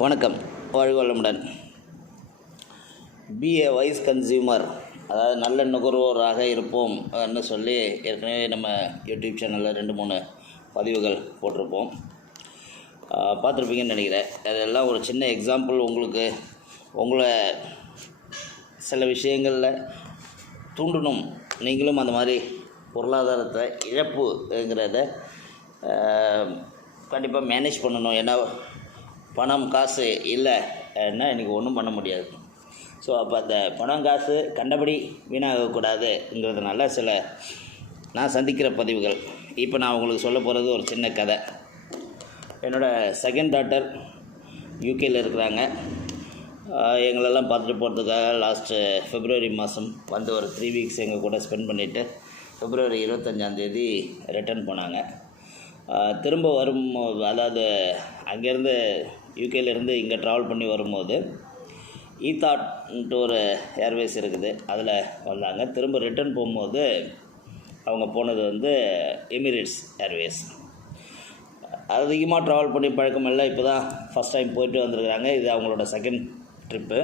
வணக்கம். வாழ்வளமுடன் be a wise consumer அதாவது நல்ல நுகர்வோராக இருப்போம் ன்னு சொல்லி ஏற்கனவே நம்ம யூடியூப் சேனலில் ரெண்டு மூணு பதிவுகள் போட்டிருப்போம். பார்த்துருப்பீங்கன்னு நினைக்கிறேன். அதெல்லாம் ஒரு சின்ன எக்ஸாம்பிள் உங்களுக்கு உங்களை சில விஷயங்களில் தூண்டணும். நீங்களும் அந்த மாதிரி பொருளாதாரத்தை இழப்புங்கிறத கண்டிப்பாக மேனேஜ் பண்ணணும். ஏன்னா பணம் காசு இல்லைன்னா இன்றைக்கி ஒன்றும் பண்ண முடியாது. ஸோ அப்போ அந்த பணம் காசு கண்டபடி வீணாகக்கூடாதுங்கிறதுனால சில நான் சந்திக்கிற பதிவுகள். இப்போ நான் உங்களுக்கு சொல்ல போகிறது ஒரு சின்ன கதை. என்னோடய செகண்ட் டாட்டர் யூகேயில் இருக்கிறாங்க. எங்களெல்லாம் பார்த்துட்டு போகிறதுக்காக லாஸ்ட்டு ஃபெப்ரவரி மாதம் வந்து ஒரு த்ரீ வீக்ஸ் எங்கள் கூட ஸ்பெண்ட் பண்ணிவிட்டு பிப்ரவரி இருபத்தஞ்சாந்தேதி ரிட்டர்ன் போனாங்க. திரும்ப வரும் அதாவது அங்கேருந்து யூகேலேருந்து இங்கே ட்ராவல் பண்ணி வரும்போது ஈத்தாட்ன்ட்டு ஒரு ஏர்வேஸ் இருக்குது. அதில் வந்தாங்க. திரும்ப ரிட்டர்ன் போகும்போது அவங்க போனது வந்து எமிரேட்ஸ் ஏர்வேஸ் அதிகமாக ட்ராவல் பண்ணி பழக்கம் இல்லை. இப்போ தான் ஃபஸ்ட் டைம் போயிட்டு வந்திருக்கிறாங்க. இது அவங்களோட செகண்ட் ட்ரிப்பு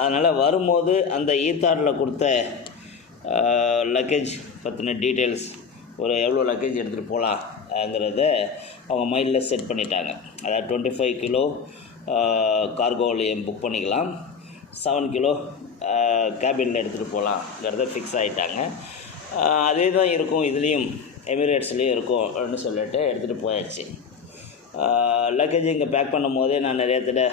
அதனால் வரும்போது அந்த ஈத்தாட்டில் கொடுத்த லக்கேஜ் பற்றின டீட்டெயில்ஸ் ஒரு எவ்வளோ லக்கேஜ் எடுத்துகிட்டு போகலாங்கிறத அவங்க மைண்டில் செட் பண்ணிட்டாங்க. அதாவது டுவெண்ட்டி ஃபைவ் கிலோ கார்கோலையும் புக் பண்ணிக்கலாம். செவன் கிலோ கேபினில் எடுத்துகிட்டு போகலாங்கிறத ஃபிக்ஸ் ஆகிட்டாங்க அதே தான் இருக்கும் இதுலேயும் எமிரேட்ஸ்லேயும் இருக்கும் அப்படின்னு சொல்லிட்டு எடுத்துகிட்டு போயாச்சு. லக்கேஜ் இங்கே பேக் பண்ணும் போதே நான் நிறைய தடவை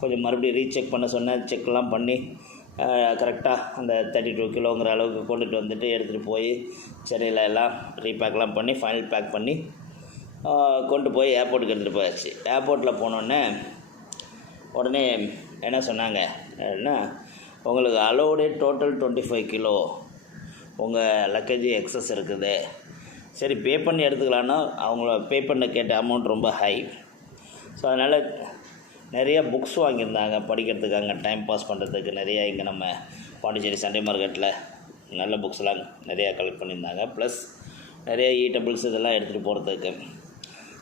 கொஞ்சம் மறுபடியும் ரீசெக் பண்ண சொன்னேன். செக்லாம் பண்ணி கரெக்டாக அந்த தேர்ட்டி டூ கிலோங்கிற அளவுக்கு கொண்டுட்டு வந்துட்டு எடுத்துகிட்டு போய் சென்னையில் எல்லாம் ரீபேக்லாம் பண்ணி ஃபைனல் பேக் பண்ணி கொண்டு போய் ஏர்போர்ட்டுக்கு எடுத்துகிட்டு போயாச்சு. ஏர்போர்ட்டில் போனோடனே உடனே என்ன சொன்னாங்க? என்ன உங்களுக்கு allowed total twenty five kilo. உங்கள் லக்கேஜ் எக்ஸஸ் இருக்குது. சரி பே பண்ணி எடுத்துக்கலான்னா அவங்கள பே பண்ண கேட்ட அமௌண்ட் ரொம்ப ஹை ஸோ அதனால் நிறைய புக்ஸ் வாங்கியிருந்தாங்க படிக்கிறதுக்கு அங்கே டைம் பாஸ் பண்ணுறதுக்கு நிறையா இங்கே நம்ம பாண்டிச்சேரி சண்டே மார்க்கெட்டில் நல்ல புக்ஸ்லாம் நிறையா கலெக்ட் பண்ணியிருந்தாங்க. ப்ளஸ் நிறைய ஈட்டபிள்ஸ் இதெல்லாம் எடுத்துகிட்டு போகிறதுக்கு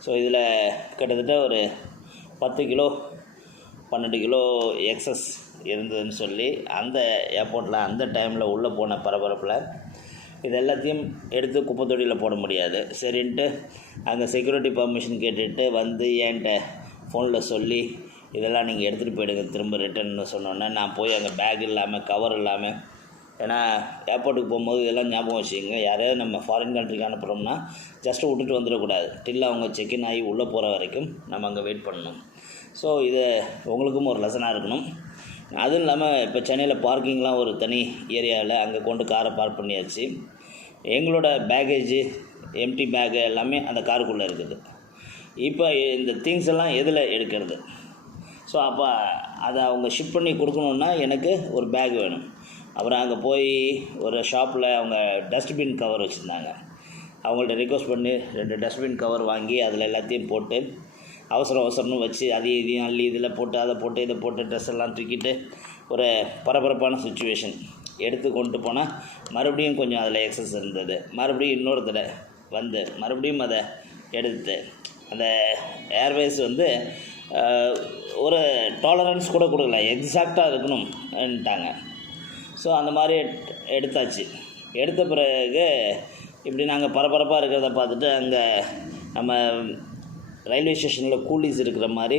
ஸோ இதில் கிட்டத்தட்ட ஒரு பத்து கிலோ பன்னெண்டு கிலோ எக்ஸஸ் இருந்ததுன்னு சொல்லி அந்த ஏர்போர்ட்டில் அந்த டைமில் உள்ளே போன பரபரப்பில் இது எல்லாத்தையும் எடுத்து குப்பை தொட்டியில் போட முடியாது. சரின்ட்டு அங்கே செக்யூரிட்டி பர்மிஷன் கேட்டுட்டு வந்து என்கிட்ட ஃபோனில் சொல்லி இதெல்லாம் நீங்கள் எடுத்துகிட்டு போயிடுங்க திரும்ப ரிட்டர்ன்னு சொன்னோன்னே நான் போய் அங்கே பேக் இல்லாமல் கவர் இல்லாமல் ஏன்னா ஏர்போர்ட்டுக்கு போகும்போது இதெல்லாம் ஞாபகம் வச்சுக்கோங்க. யாரையாவது நம்ம ஃபாரின் கண்ட்ரிக்கு அனுப்புகிறோம்னா ஜஸ்ட்டு விட்டுட்டு வந்துடக்கூடாது. டில் அவங்க செக்இன் ஆகி உள்ளே போகிற வரைக்கும் நம்ம அங்கே வெயிட் பண்ணணும். ஸோ இது உங்களுக்கும் ஒரு லெசனாக இருக்கணும். அதுவும் இல்லாமல் இப்போ சென்னையில் பார்க்கிங்லாம் ஒரு தனி ஏரியாவில் அங்கே கொண்டு காரை பார்க் பண்ணியாச்சு. எங்களோட பேகேஜு எம்டி பேகு எல்லாமே அந்த காருக்குள்ளே இருக்குது. இப்போ இந்த திங்ஸ் எல்லாம் எதில் எடுக்கிறது? ஸோ அப்போ அதை அவங்க ஷிப் பண்ணி கொடுக்கணுன்னா எனக்கு ஒரு பேக் வேணும். அப்புறம் அங்கே போய் ஒரு ஷாப்பில் அவங்க டஸ்ட்பின் கவர் வச்சுருந்தாங்க. அவங்கள்ட்ட ரிக்வஸ்ட் பண்ணி ரெண்டு டஸ்ட்பின் கவர் வாங்கி அதில் எல்லாத்தையும் போட்டு அவசரம் அவசரம்னு வச்சு அதையும் இதையும் அள்ளி இதில் போட்டு அதை போட்டு இதை போட்டு ட்ரெஸ் எல்லாம் தூக்கிட்டு ஒரு பரபரப்பான சுச்சுவேஷன் எடுத்து கொண்டு போனால் மறுபடியும் கொஞ்சம் அதில் எக்ஸஸ் இருந்தது. மறுபடியும் இன்னொரு தடவை வந்து மறுபடியும் அதை எடுத்து அந்த ஏர்வேஸ் வந்து ஒரு டாலரன்ஸ் கூட கொடுக்கல. எக்ஸாக்டாக இருக்கணும்ட்டாங்க ஸோ அந்த மாதிரி எடுத்தாச்சு. எடுத்த பிறகு இப்படி நாங்கள் பரபரப்பாக இருக்கிறத பார்த்துட்டு அங்கே நம்ம ரயில்வே ஸ்டேஷனில் கூலிஸ் இருக்கிற மாதிரி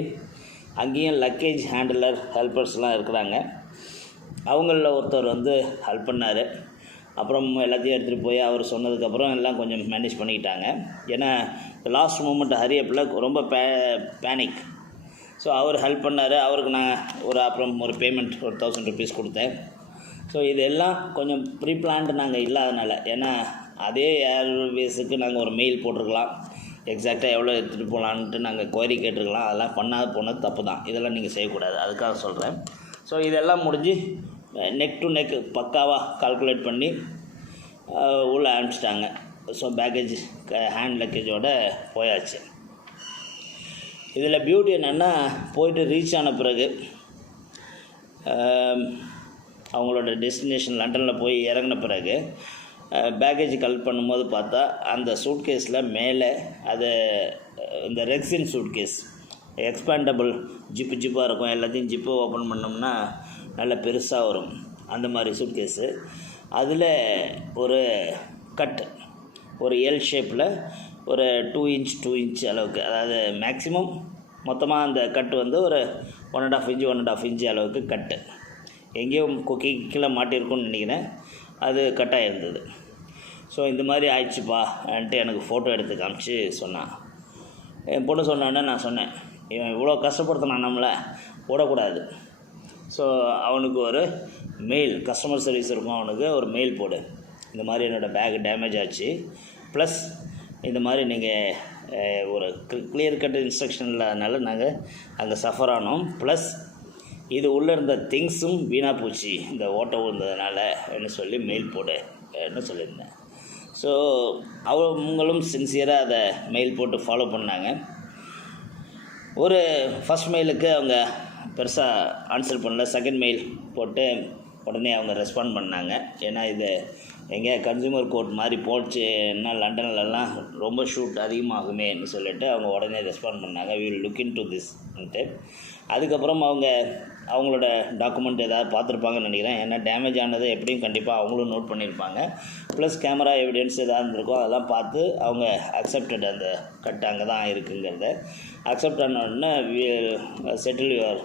அங்கேயும் லக்கேஜ் ஹேண்டிலர் ஹெல்ப்பர்ஸ்லாம் இருக்கிறாங்க. அவங்களில் ஒருத்தர் வந்து ஹெல்ப் பண்ணார். அப்புறம் எல்லாத்தையும் எடுத்துகிட்டு போய் அவர் சொன்னதுக்கப்புறம் எல்லாம் கொஞ்சம் மேனேஜ் பண்ணிக்கிட்டாங்க. ஏன்னா லாஸ்ட் மூமெண்ட் ஹரியப்பில் ரொம்ப பே பேனிக் ஸோ அவர் ஹெல்ப் பண்ணார். அவருக்கு நான் ஒரு அப்புறம் ஒரு பேமெண்ட் ஒரு தௌசண்ட் ருபீஸ் கொடுத்தேன். ஸோ இதெல்லாம் கொஞ்சம் ப்ரீ பிளான்ட் நாங்கள் இல்லாதனால. ஏன்னா அதே ஏர்வேஸுக்கு நாங்கள் ஒரு மெயில் போட்டிருக்கலாம். எக்ஸாக்டாக எவ்வளோ எடுத்துகிட்டு போகலான்ட்டு நாங்கள் குவரி கேட்டிருக்கலாம். அதெல்லாம் பண்ணாத போனது தப்பு தான். இதெல்லாம் நீங்கள் செய்யக்கூடாது. அதுக்காக சொல்கிறேன் ஸோ இதெல்லாம் முடிஞ்சு நெக் டு நெக் பக்காவாக கால்குலேட் பண்ணி உள்ளே அனுப்பிச்சிட்டாங்க. ஸோ பேக்கேஜ் ஹேண்ட் லக்கேஜோடு போயாச்சு. இதில் பியூட்டி என்னென்னா போயிட்டு ரீச் ஆன பிறகு அவங்களோட டெஸ்டினேஷன் லண்டனில் போய் இறங்கின பிறகு பேக்கேஜ் கலெக்ட் பண்ணும்போது பார்த்தா அந்த சூட்கேஸில் மேலே அது இந்த ரெக்ஸின் சூட்கேஸ் எக்ஸ்பேண்டபிள் ஜிப்பு ஜிப்பாக இருக்கும். எல்லாத்தையும் ஜிப்பு ஓப்பன் பண்ணோம்னா நல்ல பெருசாக வரும். அந்த மாதிரி சூட்கேஸு அதில் ஒரு கட் ஒரு எல் ஷேப்பில் ஒரு டூ இன்ச் டூ இன்ச் அளவுக்கு. அதாவது மேக்ஸிமம் மொத்தமாக அந்த கட்டு வந்து ஒரு one and half inch one and half inch அளவுக்கு கட்டு எங்கேயோ கொக்கி கீழே மாட்டியிருக்கும்னு நினைக்கிறேன். அது கட்டாக இருந்தது ஸோ இந்த மாதிரி ஆயிடுச்சுப்பான்ட்டு எனக்கு ஃபோட்டோ எடுத்து காமிச்சு சொன்னான். என் பொண்ணு சொன்னோடனே நான் சொன்னேன் இவன் இவ்வளோ கஷ்டப்படுத்தினான் நம்மளை போடக்கூடாது. ஸோ அவனுக்கு ஒரு மெயில் கஸ்டமர் சர்வீஸ் இருக்கும் அவனுக்கு ஒரு மெயில் போடு. இந்த மாதிரி என்னோடய பேக் டேமேஜ் ஆச்சு. ப்ளஸ் இந்த மாதிரி நீங்கள் ஒரு கிளியர் கட் இன்ஸ்ட்ரக்ஷன் இல்லாதனால நாங்கள் அங்கே சஃபர் ஆனோம். ப்ளஸ் இது உள்ளே இருந்த திங்ஸும் வீணாக போச்சு. இந்த ஓட்டை விழுந்ததுனால என்ன சொல்லி மெயில் போடுன்னு சொல்லியிருந்தேன். ஸோ அவங்களும் சின்சியராக அதை மெயில் போட்டு ஃபாலோ பண்ணாங்க. ஒரு ஃபஸ்ட் மெயிலுக்கு அவங்க பெருசாக ஆன்சர் பண்ணல. செகண்ட் மெயில் போட்டு உடனே அவங்க ரெஸ்பாண்ட் பண்ணாங்க. ஏன்னா இது எங்கே கன்சூமர் கோர்ட் மாதிரி போச்சுன்னா லண்டன்லலாம் ரொம்ப ஷூட் அதிகமாகுமேன்னு சொல்லிட்டு அவங்க உடனே ரெஸ்பாண்ட் பண்ணாங்க. வில் லுக் இன் டு திஸ்ன்ட்டு அதுக்கப்புறம் அவங்க அவங்களோட டாக்குமெண்ட் ஏதாவது பார்த்துருப்பாங்கன்னு நினைக்கிறேன். ஏன்னா டேமேஜ் ஆனது எப்படியும் கண்டிப்பாக அவங்களும் நோட் பண்ணியிருப்பாங்க. ப்ளஸ் கேமரா எவிடன்ஸ் ஏதாவது இருந்திருக்கோ அதெல்லாம் பார்த்து அவங்க அக்செப்டட் அந்த கட் அங்கே தான் இருக்குங்கிறத. அக்செப்ட் ஆன உடனே செட்டில் யுவர்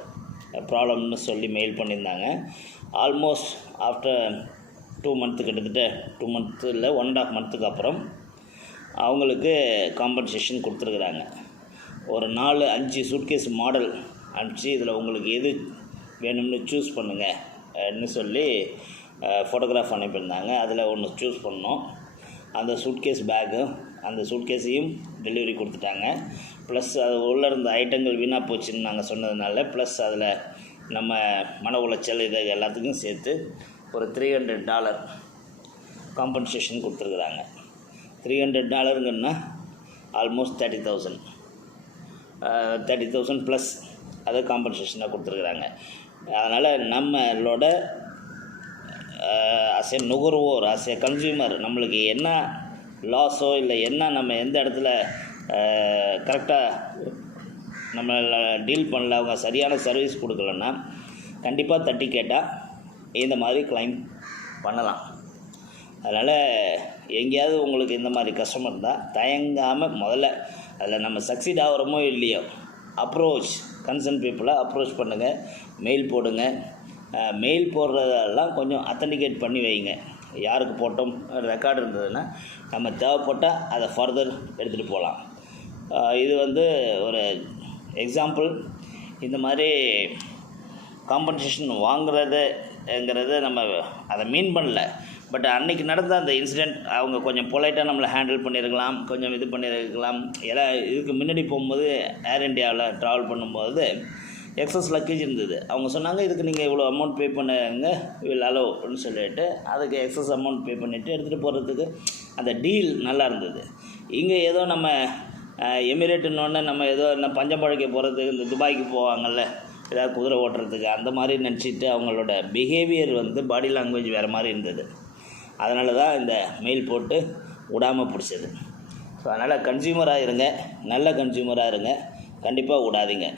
ப்ராப்ளம்னு சொல்லி மெயில் பண்ணியிருந்தாங்க. ஆல்மோஸ்ட் ஆஃப்டர் டூ மந்த்து கிட்டத்தட்ட டூ மந்த்து இல்லை ஒன் அண்ட் ஆஃப் மந்த்துக்கு அப்புறம் அவங்களுக்கு காம்பன்சேஷன் கொடுத்துருக்குறாங்க. ஒரு நாலு அஞ்சு சூட்கேஸ் மாடல் அனுப்பிச்சு இதில் உங்களுக்கு எது வேணும்னு சூஸ் பண்ணுங்கன்னு சொல்லி ஃபோட்டோகிராஃப் அனுப்பியிருந்தாங்க. அதில் ஒன்று சூஸ் பண்ணோம். அந்த சூட்கேஸ் பேக்கு அந்த சூட்கேஸையும் டெலிவரி கொடுத்துட்டாங்க. ப்ளஸ் அது உள்ளே இருந்த ஐட்டங்கள் வீணாக போச்சுன்னு நாங்கள் சொன்னதுனால ப்ளஸ் அதில் நம்ம மன உளைச்சல் இது எல்லாத்துக்கும் சேர்த்து ஒரு த்ரீ ஹண்ட்ரட் டாலர் காம்பன்சேஷன் கொடுத்துருக்குறாங்க. Three hundred டாலருங்கன்னா almost thirty thousand thirty thousand plus அதை காம்பன்சேஷனாக கொடுத்துருக்குறாங்க. அதனால் நம்மளோட அஸ் எ நுகர்வோர் அஸ் எ கன்சியூமர் நம்மளுக்கு என்ன லாஸோ இல்லை என்ன நம்ம எந்த இடத்துல கரெக்டாக நம்ம டீல் பண்ணல அவங்க சரியான சர்வீஸ் கொடுக்கலன்னா கண்டிப்பாக தட்டி கேட்டால் இந்த மாதிரி கிளைம் பண்ணலாம். அதனால் எங்கேயாவது உங்களுக்கு இந்த மாதிரி கஷ்டம் இருந்தால் தயங்காமல் முதல்ல அதில் நம்ம சக்சீட் ஆகிறோமோ இல்லையோ அப்ரோச் கன்சர்ன் பீப்புளை அப்ரோச் பண்ணுங்கள் மெயில் போடுங்க. மெயில் போடுறதெல்லாம் கொஞ்சம் அத்தன்டிகேட் பண்ணி வைங்க. யாருக்கு போட்டோம் ரெக்கார்டு இருந்ததுன்னா நம்ம தேவைப்பட்டால் அதை ஃபர்தர் எடுத்துகிட்டு போகலாம். இது வந்து ஒரு எக்ஸாம்பிள் இந்த மாதிரி காம்பன்சேஷன் வாங்குறதுங்கிறத நம்ம அதை மீன் பண்ணல. பட் அன்னைக்கு நடந்த அந்த இன்சிடெண்ட் அவங்க கொஞ்சம் பொலைட்டாக நம்மளை ஹேண்டில் பண்ணியிருக்கலாம் கொஞ்சம் இது பண்ணியிருக்கலாம். ஏன்னா இதுக்கு முன்னாடி போகும்போது ஏர் இண்டியாவில் ட்ராவல் பண்ணும்போது எக்ஸஸ் லக்கேஜ் இருந்தது. அவங்க சொன்னாங்க இதுக்கு நீங்கள் இவ்வளோ அமௌண்ட் பே பண்ணுங்க வில் அலோன்னு சொல்லிட்டு அதுக்கு எக்ஸஸ் அமௌண்ட் பே பண்ணிவிட்டு எடுத்துகிட்டு போகிறதுக்கு அந்த டீல் நல்லா இருந்தது. இங்கே ஏதோ நம்ம எமிரேட்டுன்னொன்னே நம்ம ஏதோ என்ன பஞ்சம் பழைக்க போகிறதுக்கு இந்த துபாய்க்கு போவாங்கள்ல ஏதாவது குதிரை ஓட்டுறதுக்கு அந்த மாதிரி நினச்சிட்டு அவங்களோட பிஹேவியர் வந்து பாடி லாங்குவேஜ் வேறு மாதிரி இருந்தது. அதனால தான் இந்த மெயில் போட்டு விடாமல் பிடிச்சது. ஸோ அதனால் கன்சியூமராக இருங்க நல்ல கன்சியூமராக இருங்க கண்டிப்பாக விடாதீங்க.